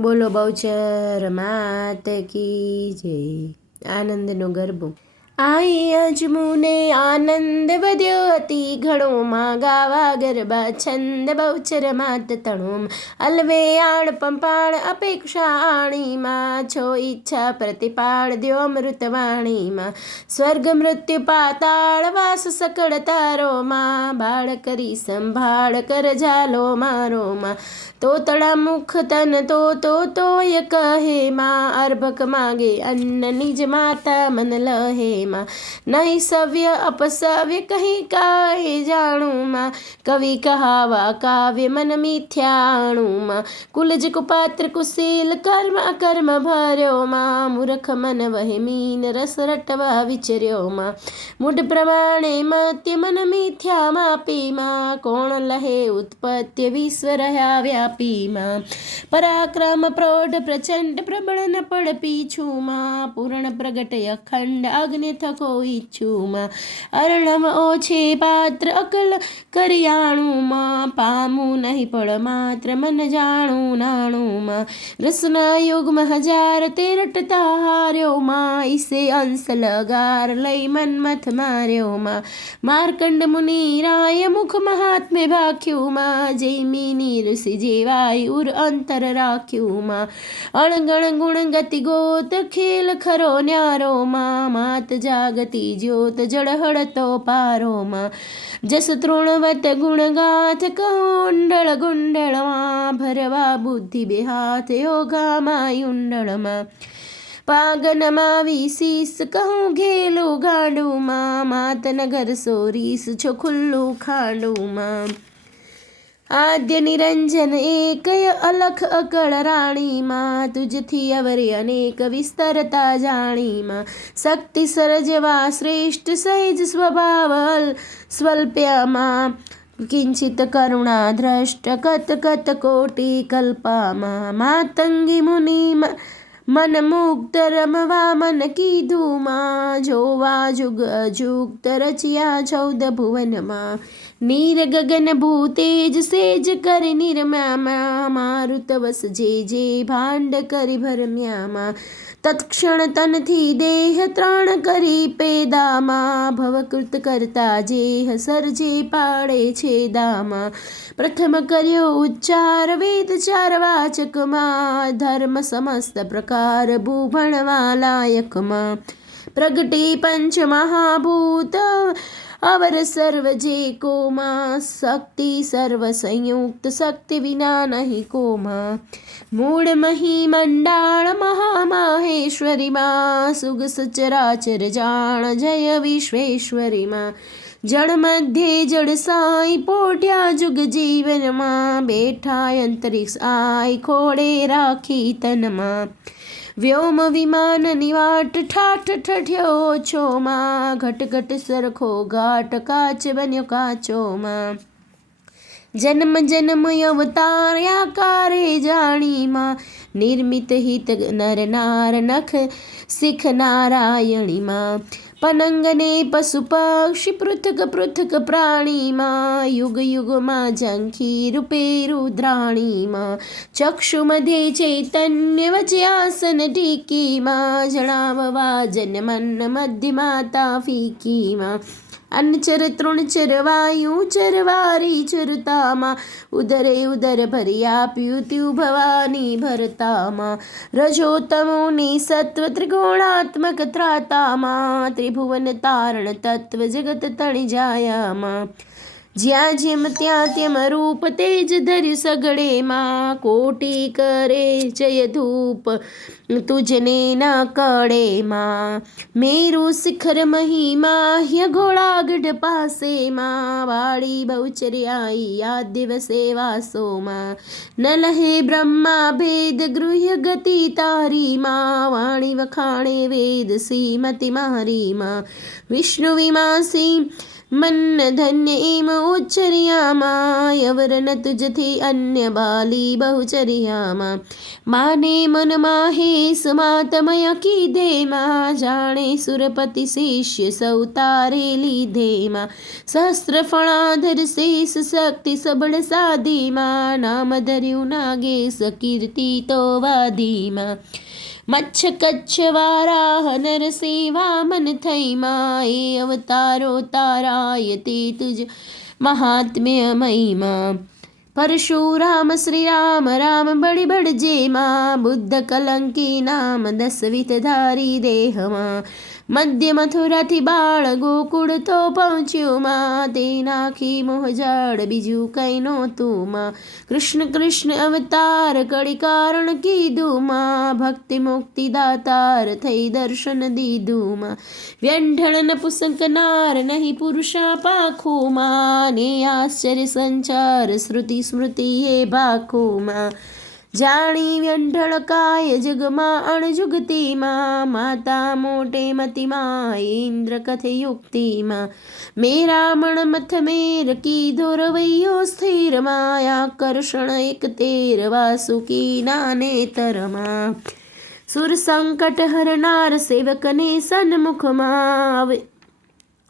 બોલો બહુચર માત કી જય। આનંદનો ગરબો આઈ અજમુને આનંદ વધ્યો અતિ ઘણોમાં ગાવા ગરબા છંદ બહુચર માત તણોમ અલવે આણ પંપાળ અપેક્ષા આણીમાં છો ઈચ્છા પ્રતિપાળ દ્યો અમૃતવાણીમાં સ્વર્ગ મૃત્યુ પાતાળ વાસ સકળ તારોમાં બાળ કરી સંભાળ કર ઝાલો મારોમાં તોતળા મુખ તન તોય કહે માં અર્ભક માગે અન્ન નિજ માતા મન લહે માં નહીં સવ્ય અપસવ્ય કહી કાય જાણું માં કવિ કહાવા કાવ્ય મન મિથ્યાણું માં કુલજ કુપાત્ર કુશીલ કર્મ અકર્મ ભર્યો માં મૂર્ખ મન વહેમીન રસ રટવા વિચર્યો માં મૂઢ પ્રમાણે મત્ય મન મિથ્યા માપી માં કોણ લહે ઉત્પત્તિ વિશ્વ રહ્યા વ્યાપી માં પરાક્રમ પ્રૌઢ પ્રચંડ પ્રબળ ન પડ પીછું માં પૂર્ણ પ્રગટ અખંડ અગ્નિ થકો ઈચ્છું માં અર્ણવ ઓછે પાત્ર અકલ કરિયાણું માં પામું નહીં પડ માત્ર મન જાણું નાણું માં રસના યુગમાં હજાર તે રટતા હાર્યો માં ઈસે અંશ લગાર લઈ મન મથ માર્યો માં માર્કંડ મુનિ રાય મુખ મહાત્મે ભાખ્યું માં જૈમિની ઋષિ જેવાય ઉર અંતર રાખ્યું માં અણગણ ગુણ ગતિ ગોત ખેલ ખરો ન્યારો માં માત જાગતી જ્યોત જળહળતો પારો માં જસ તૃણવત ગુણગાથ કુંડળ ગુંડળમાં ભરવા બુદ્ધિ બેહાથ યોગામાં યુંડળમાં પાગનમાં વિશીસ કહું ઘેલું ગાંડુમાં માત નગર સોરીસ છો ખુલ્લું ખાંડુમાં આદ્ય નિરંજન એકય અલખ અકળ રાણીમાં તુજથી અવરે અનેક વિસ્તરતા જાણીમાં શક્તિ સરજવા શ્રેષ્ઠ સહેજ સ્વભાવ સ્વલ્પ્યમાં કિંચિત કરુણા દ્રષ્ટ કત કત કોટી કલ્પામાં માતંગી મુનિ મન મુગ્ધ રમવા મન કીધું માં જોવા જુગ અજુગ રચ્યા 14 ભુવનમાં નીર ગગન ભૂતેજ સેજ કરી નિરમ્યામાં મારુત વસ જે ભાંડ કરી ભરમ્યામાં તત્ક્ષણ તનથી દેહ ત્રણ કરી પેદામાં ભવકૃત કરતા જેહ સરજે પાડે છેદામાં પ્રથમ કર્યો ઉચ્ચાર વેદ ચાર વાચકમાં ધર્મ સમસ્ત પ્રકાર ભૂભણવા લાયકમાં પ્રગટી પંચ મહાભૂત અવર સર્વ જે કોમાં શક્તિ સર્વ સંયુક્ત શક્તિ વિના નહીં કોમાં મૂળ મહી મંડાળ મહામાહેશ્વરીમાં સુગ સચરાચર જાણ જય વિશ્વેશ્વરીમાં જળ મધ્યે જળ સાઈ પોઢ્યા જુગ જીવનમાં બેઠા અંતરિક્ષ આય ખોડે રાખી તનમાં વ્યોમ વિમાનની વાટ ઠાઠ ઠઠ્યો છો માં ઘટ ઘટ સરખો ઘાટ કાચ બન્યો કાચો માં જન્મ જન્મ અવતાર્યા કારે જાણીમાં નિર્મિત હિત નર નાર નખ શીખ નારાયણીમાં પનંગને પશુ પક્ષી પૃથક પૃથક પ્રાણીમાં યુગ યુગમાં ઝંખી રૂપે રુદ્રાણીમાં ચક્ષુ મધ્યે ચૈતન્ય વચ્ચે આસન ઢીકીમાં જણાવવા જનમન મધ્ય માતા ફીકીમાં અન્નચર તૃણચર વાયુ ચરવારી ચરતામાં ઉદરે ઉદર ભરી આપ્યું ત્યું ભવાની ભરતામાં રજોતમોની સત્વ ત્રિગુણાત્મક ત્રાતામાં ત્રિભુવન તારણ તત્વ જગત તણી જાયામાં જ્યાં જેમ ત્યાં તેમ રૂપ તેજ ધર્યું સગડેમાં કોટી કરે જય ધૂપ તુજને ન કળેમાં મેરુ શિખર મહિમા ઘોડાગઢ પાસેમાં વાળી બહુચર્યાઈ આ દિવસે વાસોમાં ન લહે બ્રહ્મા ભેદ ગૃહ્ય ગતિ તારીમાં વાણી વખાણે વેદ શ્રીમતી મારીમાં વિષ્ણુ વિમાસી મન ધન્ય એમ ઉચ્ચર્યામાં યવર ન તુજથી અન્ય બાલી બહુચર્યામાં માને મનમાં હેસ માતમય કીધેમાં જાણે સુરપતિ શિષ્ય સૌ તારે લીધેમાં સહસ્ત્ર ફણાધર શેષ શક્તિ સબળ સાધીમાં નામ ધર્યું નાગેશ કીર્તિ તો વાધીમાં મચ્છ કચ્છ વારાહ નરસિંહ વામન થઈમાં એ અવતારો તારાય તે તુજ મહાત્મ્ય મહિમા પરશુરામ શ્રી રામ રામ બળી બળજેમાં બુદ્ધ કલંકી નામ દસવિત ધારી દેહમાં મધ્ય મથુરાથી બાળ ગોકુળ તો પહોંચ્યું માં તે નાખી મોહજાળ બીજું કંઈ નહોતું માં કૃષ્ણ કૃષ્ણ અવતાર કળી કારણ કીધું માં ભક્તિ મુક્તિ દાતાર થઈ દર્શન દીધું માં વ્યંઢળ પુસંકનાર નહીં પુરુષા પાખું માં ને આશ્ચર્ય સંચાર શ્રુતિ સ્મૃતિ એ ભાખું માં જાણી વ્યંઢળ કાય જગમાં અણજુગતીમાં માતા મોટે મતિમાં ઇન્દ્ર કથે યુક્તિમાં મેરામણ મથ મેર કીધો રવૈયો સ્થિરમાં આકર્ષણ એક તેર વાસુકી નાને તરમાં સુર સંકટ હરનાર સેવકને સન્મુખમાં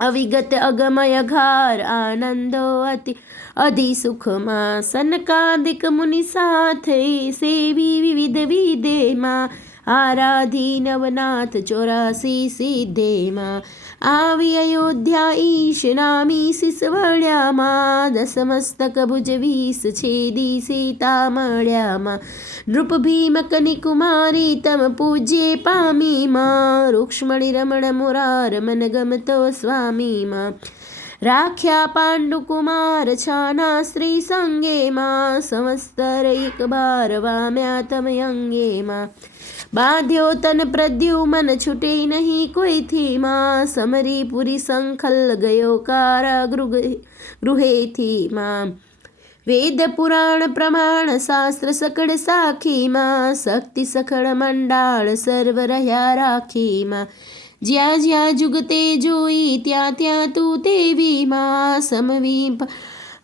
અવિગત અગમય ઘાર આનંદો અતિ અધિસુખમાં સનકાદિક મુનિ સાથે સેવી વિવિધ વિધેમાં આરાધી નવનાથ 84 સિદ્ધેમાં આવી અયોધ્યા ઈશ નામી શિસવળ્યામાં દસમસ્તક ભુજ 20 છેદી સીતા મળ્યામાં નૃપ ભીમ કની કુમારી તમ પૂજ્યે પામીમાં રૂક્ષ્મણી રમણ મુરાર મન ગમતો સ્વામીમાં રાખ્યા પાંડુકુમાર છાના સ્ત્રી સંગેમાં સંવત્સર એક બાર વામ્યા તમ અંગેમાં બાંધ્યો તન પ્રદ્યુમન છૂટે નહીં કોઈથી માં સમરી પુરી સંખલ ગયો કારા ગૃહેથી માં વેદ પુરાણ પ્રમાણ શાસ્ત્ર સકળ સાખીમાં શક્તિ સખળ મંડાળ સર્વ રહ્યા રાખીમાં જ્યાં જ્યાં જુગતે જોઈ ત્યાં ત્યાં તું તેવીમાં સમવી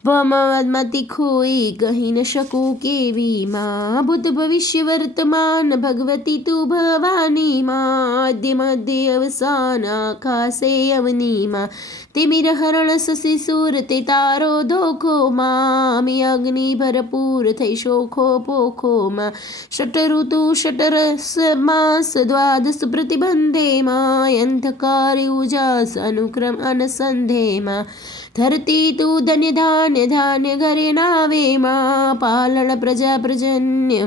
મતિ ખોઈ કહી ન શકું કેવીમાં ભૂત ભવિષ્ય વર્તમાન ભગવતી તું ભવાનીમાં આદ્ય મધ્ય અવસાન ખાસે અવનીમાં તિમિર હરણ શશી સૂર તે તારો ધોખોમાં અમે અગ્નિ ભરપૂર થઈ શોખો પોખોમાં ષટ ઋતુ ષટરસ માસ દ્વાદશ પ્રતિબંધેમાં અંધકાર ઉજાસ અનુક્રમ અનસંધેમાં ધરતી તું ધન્ય ધાન્ય ધાન્ય ઘરે નાવેમાં પાલન પ્રજા પ્રજન્ય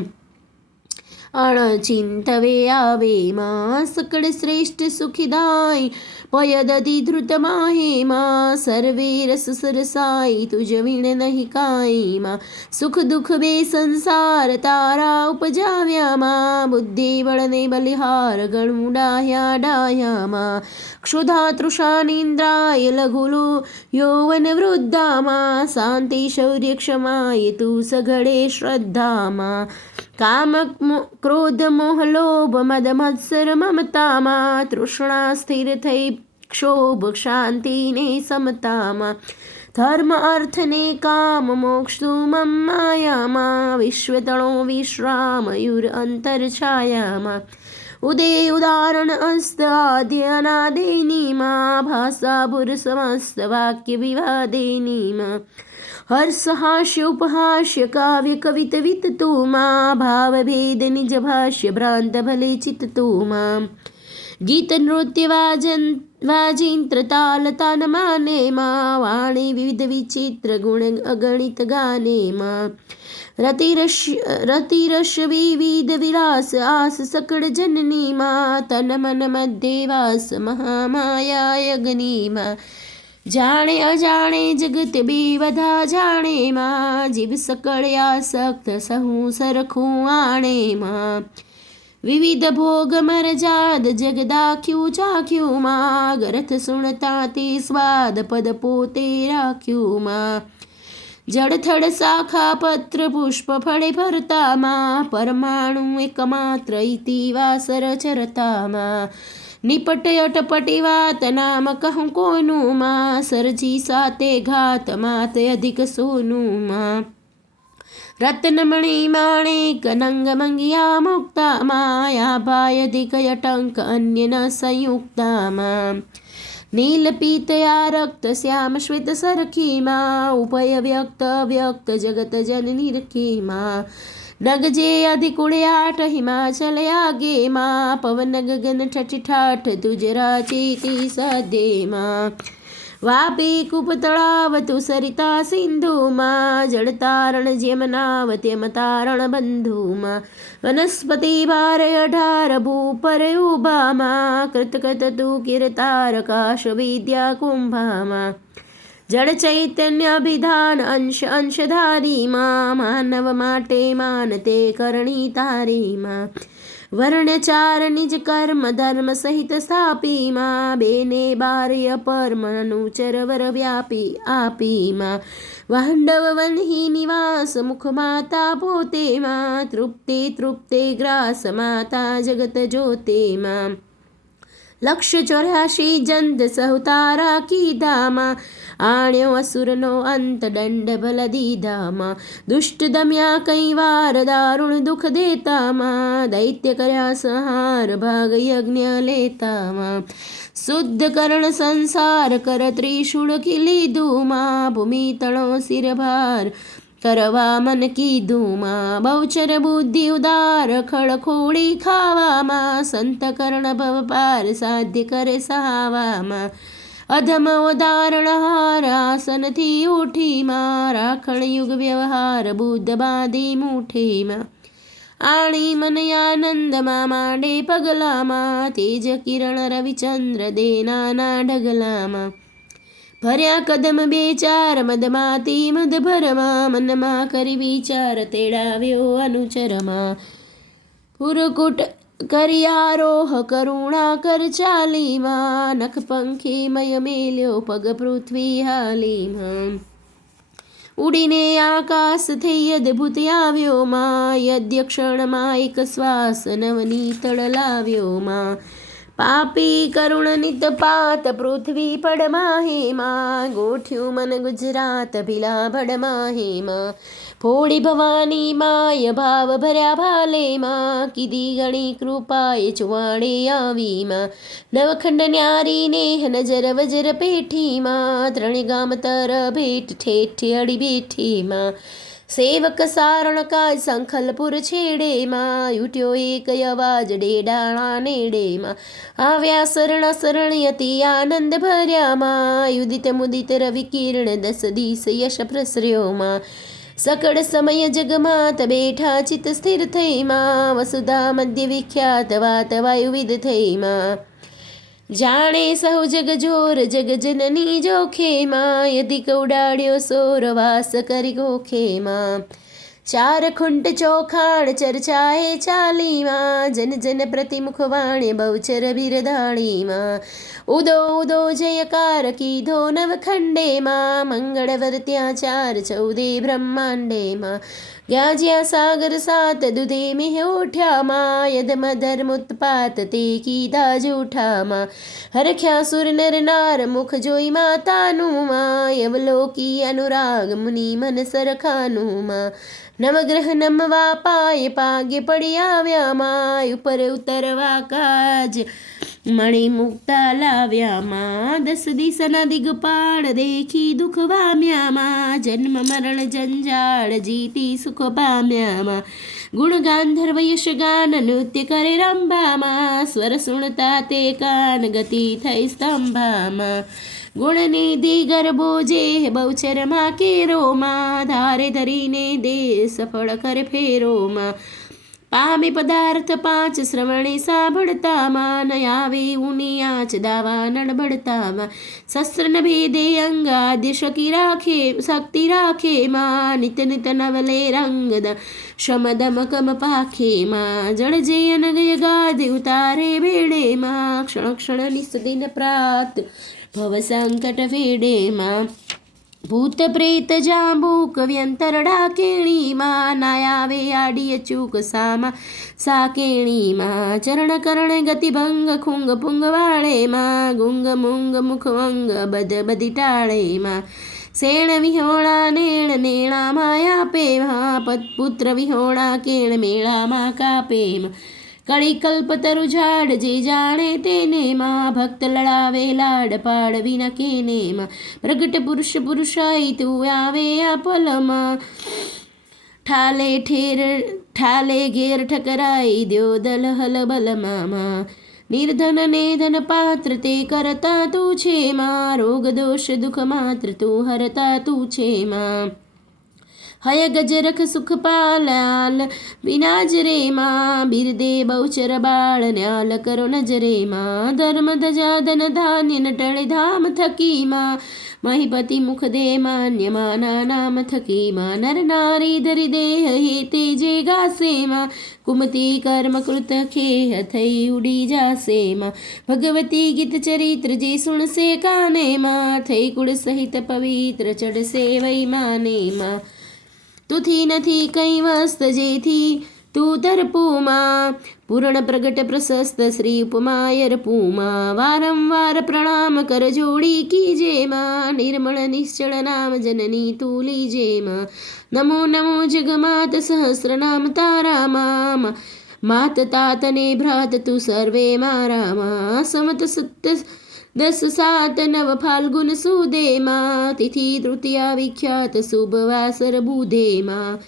અણચિંતવે આવેમાં સકળ શ્રેષ્ઠ સુખિદાય પયદધિ ધૃતમાહેમાં સર્વે રસ સરસાઈ તુજ વીણ નહીં કાઈમાં સુખ દુઃખ બે સંસાર તારા ઉપજાવ્યામાં બુદ્ધિ બળને બલિહાર ગણું ડાહ્યા ડાહ્યામાં ક્ષુધા તૃષા નિંદ્રાય લઘુલો યૌવન વૃદ્ધામાં શાંતિ શૌર્ય ક્ષમાય તું સઘળે શ્રદ્ધામાં કામ ક્રોધ મોહ લોભ મદ મત્સર મમતામાં તૃષ્ણા સ્થિર થઈ ક્ષોભ શાંતિને સમતામાં ધર્મ અર્થને કામ મોક્ષ તું માયામાં વિશ્વતણો વિશ્રામ યુર અંતર છાયામાં ઉદય ઉદાહરણ અસ્ત આદ્ય અનાદેનીમાં ભાષા ભુર સમસ્ત વાક્ય વિવાદેનીમાં હર્ષ હાસ્ય ઉપહાસ્ય કાવ્ય કવિત વિત તુમાં ભાવ ભેદ નિજ ભાષ્ય ભ્રાંત ભલે ચિત્ત તુમાં ગીત નૃત્ય વાજિંત્ર તાલ તાન માનેમાં વાણી વિવિધ વિચિત્ર ગુણ અગણિત ગાનેમાં રતિરસ વિવિધ વિલાસ આસ સકળ જનનીમાં તન મન મધ્ય વાસ મહામાયા અગ્નિમાં જાણે અજાણે જગત બે બધા જાણેમાં જીવ સકળ આસક્ત સહુ સરખું આણેમાં વિવિધ ભોગ મરજાદ જગદાખ્યું ચાખ્યું માં ગરથ સુણતા તે સ્વાદ પદ પોતે રાખ્યું માં જળથળ શાખા પત્ર પુષ્પ ફળે ભરતામાં પરમાણુ એકમાત્ર ઇતિ વાસર ચરતામાં નિપટ અટપટી વાત નામ કહું કોનું માં, સરજી સાતે ઘાત માત અધિક સોનું માં. રત્નમણી માણેક નંગ મંગિયા મુક્તા માયા ભાય અધિક અટંક અન્ય ન સંયુક્તામાં. નીલ પીતયા રક્ત શ્યામ શ્વેત સરખી માં, ઉભય વ્યક્ત વ્યક્ત જગત જનની રખી માં. નગજે અધિકુળે આઠ હિમાચલ આગે માં, પવન ગગન ઠઠ ઠાઠ તુજરા ચેતી સાધે માં. વાપી કૂપ તળાવ તું સરિતા સિંધુમાં, જળતારણ જેમ નાવ તેમ તારણ બંધુમાં. વનસ્પતિ બાર 18 ભૂપર ઉભામાં, કૃતકૃત તું કિરતાર કાશ વિદ્યા કુંભામાં. જળ ચૈતન્ય અભિધાન અંશ અંશધારીમાં, માનવ માટે માન તે કરણી તારીમાં. વર્ણચાર નિજ કર્મ ધર્મ સહિત સ્થાપીમાં, બેને બાર્ય પરમનુચર વર વ્યાપી આપીમાં. વાંડવ વનહી નિવાસ મુખ માતા પોતેમાં, તૃપ્તે તૃપ્તે ગ્રાસ માતા જગત જ્યોતેમાં. લક્ષ 84 જંત સહુતારા કીધામાં, આણ્યો અસુરનો અંત દંડ ભલ દીધામાં. દુષ્ટ દમ્યા કઈ વાર દારુણ દુઃખ દેતામાં, દૈત્ય કર્યા સંહાર ભાગ યજ્ઞ લેતામાં. શુદ્ધ કરણ સંસાર કર ત્રિશૂળ લીધુમાં, ભૂમિ તળો શિરભાર કરવા મન કીધુમાં. બહુચર બુદ્ધિ ઉદાર ખળખોળી ખાવામાં, સંત કરણ ભવ પાર સાધ્ય કરે સહાવામાં. અધમ ઉદાહરણ હાર આસનથી ઉઠીમાં, રાખણ યુગ વ્યવહાર બુદ્ધ બાંધી મુઠીમાં. આણી મન આનંદમાં માંડે પગલામાં, તેજ કિરણ રવિચંદ્ર દેનાના ઢગલામાં. ભર્યા કદમ બે ચાર મદમાતી મદ ભરમાં, મનમાં કરી વિચાર તેડાવ્યો અનુચરમાં. પુરકુટ કરી આરોહ કરુણા કર ચાલીમાં, નખ પંખી મય મેલ્યો પગ પૃથ્વી હાલીમાં. ઉડીને આકાશ થઈ અદભુત આવ્યો માં, યદ્ય ક્ષણમાં એક શ્વાસ નવની તળલાવ્યો માં. પાપી કરુણ નિત પાત પૃથ્વી પડમાહેમાં, ગોઠ્યું મન ગુજરાત ભીલા ભડમાહેમાં. ભોળી ભવાની માય ભાવ ભર્યા ભાલેમાં, કીધી ગણી કૃપાએ ચુવાડે આવીમાં. નવખંડ ન્યારી નેહ નજર વજર પેઠીમાં, ત્રણે ગામ તર ભેટ ઠેઠ અડી બેઠીમાં. સેવક સારણ કાજ સંખલપુર છેડેમાં, યુટ્યો એક અવાજ ડેડાણા નેડેમાં. આવ્યા શરણા શરણી અતિ આનંદ ભર્યામાં, યુદિત મુદિત રવિ કિરણ 10 દિશ યશ પ્રસર્યોમાં. સકળ સમય જગમાત બેઠા ચિત સ્થિર થઈમાં, વસુધા મધ્ય વિખ્યાત વાત વાયુવિદ થઈમાં. જાણે સહુ જગ જોર જગ જનની જોખેમાં, યધિક ઉડાડ્યો સોર વાસ કરી ગોખેમાં. ચાર ખુંટ ચોખાણ ચર્ચાએ ચાલીમાં, જન જન પ્રતિમુખ વાણે બહુચર બિરધાણીમાં. ઉદો ઉદો જયકાર કીધો નવખંડેમાં, મંગળ વર્ત્યા 4 14 બ્રહ્માંડેમાં. જ્યાં જ્યાં સાગર સાત દુધે મેહ ઉઠ્યામાં, યદમ ધર્મ ઉત્પાત તે કીધા જૂઠામાં. હરખ્યા સુર નર નાર મુખ જોઈ માતાનુંમાં, યવલોકી અનુરાગ મુનિ મન સરખાનુંમાં. નવગ્રહ નમવા પાય પાગે પડી આવ્યામાં, ઉપર ઉતરવા કાજ મણી મુક્તા લાવ્યામાં. 10 દિશના દિગપાળ દેખી દુઃખ વામ્યામાં, જન્મ મરણ જંજાળ જીતી સુખ પામ્યામાં. ગુણ ગાંધર્વ યશ ગાન નૃત્ય કરે રંભામાં, સ્વર સુણતા તે કાન ગતિ થઈ સ્તંભામાં. ગુણનિધિ ગરબો જે બહુચરમાં કેરોમાં, ધારે ધરીને દે સફળ કરે ફેરોમાં. પામે પદાર્થ 5 શ્રવણે સાંભળતામાં, ન આવે ઊની આંચ દાવા નડબડતામાં. શસ્ત્ર ન ભેદે અંગાદ્ય શક્તિ રાખે માં, નિત નિત નવલે રંગ શમદમ કમ પાખે માં. જળ જે અનગય ગાદે ઉતારે ભેડે માં, ક્ષણ ક્ષણ નિસ્દિન પ્રાત ભવ સંકટ વેડે માં. ભૂત પ્રેત જાંબુક વ્યંતરડા કેણીમાં ના આવે આડી અચૂક સામા સા કેણીમાં ચરણ કરણ ગતિ ભંગ ખુંગ પુંગ વાળેમાં ગુંગ મુંગ મુખ વંગ બદ બધી ટાળેમાં શેણ વિહોણા નેણ નેણા માયા પેવા પુત્ર વિહોણા કેણ મેળામાં કાપેમાં કળી કલ્પતરુ ઝાડ જે જાણે તેને માં ભક્ત લડાવે લાડ પાડવી ન કેને માં પ્રગટ પુરુષ પુરુષાઈ તું આવે આ પલમાં ઠાલે ઘેર ઠકરાઈ દ્યો દલ હલ બલમાં નિર્ધન ને ધન પાત્ર તે કરતા તું છે માં રોગ દોષ દુઃખ માત્ર તું હરતા તું છે માં હય ગજરખ સુખ પાલાલ વિનાજ રે માં બિરદે બહુચર બાળ ન્યાલ કરો નજરે માં ધર્મ ધજા ધન ધાન્ય નટળે ધામ થકી માં મહિપતિ મુખ દે માન્ય માના નામ થકી માં નર નારી ધરી દેહ હેતે જે ગાસે માં કુમતી કર્મ કૃત ખેહ થઈ ઉડી જાસે માં ભગવતી ગીત ચરિત્ર જે સુણસે કાને માં થઈ કુળ સહિત પવિત્ર ચડશે વૈ માને માં તુથી નથી કઈ વસ્ત જેથી તું તરપુમાં પૂર્ણ પ્રગટ પ્રશસ્ત શ્રી ઉપમાયર પૂમાં વારંવાર પ્રણામ કર જોડી કીજે માં નિર્મળ નિશ્ચળ નામ જનની તું લીજે માં નમો નમો જગમાત સહસ્ર નામ તારા માત તાત ને ભ્રાત તું સર્વે મારા માં સમત સત્ય 10 7 9 ફાલ્ગુન સુદેમાં તિથિ તૃતીયા વિખ્યાત શુભવાસર બુધેમાં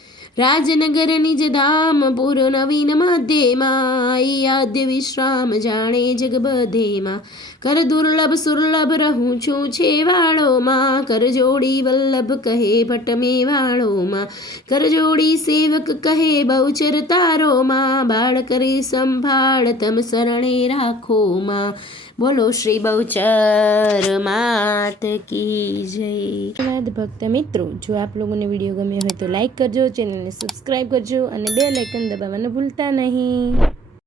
રાજનગર નિજ ધામ પુર નવીન મધ્યેમાં આદ્ય વિશ્રામ જાણે જગ બધેમાં કર દુર્લભ સુર્લભ રહું છું છેવાળોમાં કર જોડી વલ્લભ કહે ભટ્ટ મેવાળોમાં કર જોડી સેવક કહે બહુચર તારોમાં બાળ કરી સંભાળ તમ શરણે રાખોમાં બોલો શ્રી બહુચર માત કી જય. ધન્યવાદ ભક્ત મિત્રો. જો આપ લોકોને વિડીયો ગમ્યો હોય તો લાઈક કરજો, ચેનલને સબસ્ક્રાઈબ કરજો અને બેલ આઇકન દબાવવાનું ભૂલતા નહીં.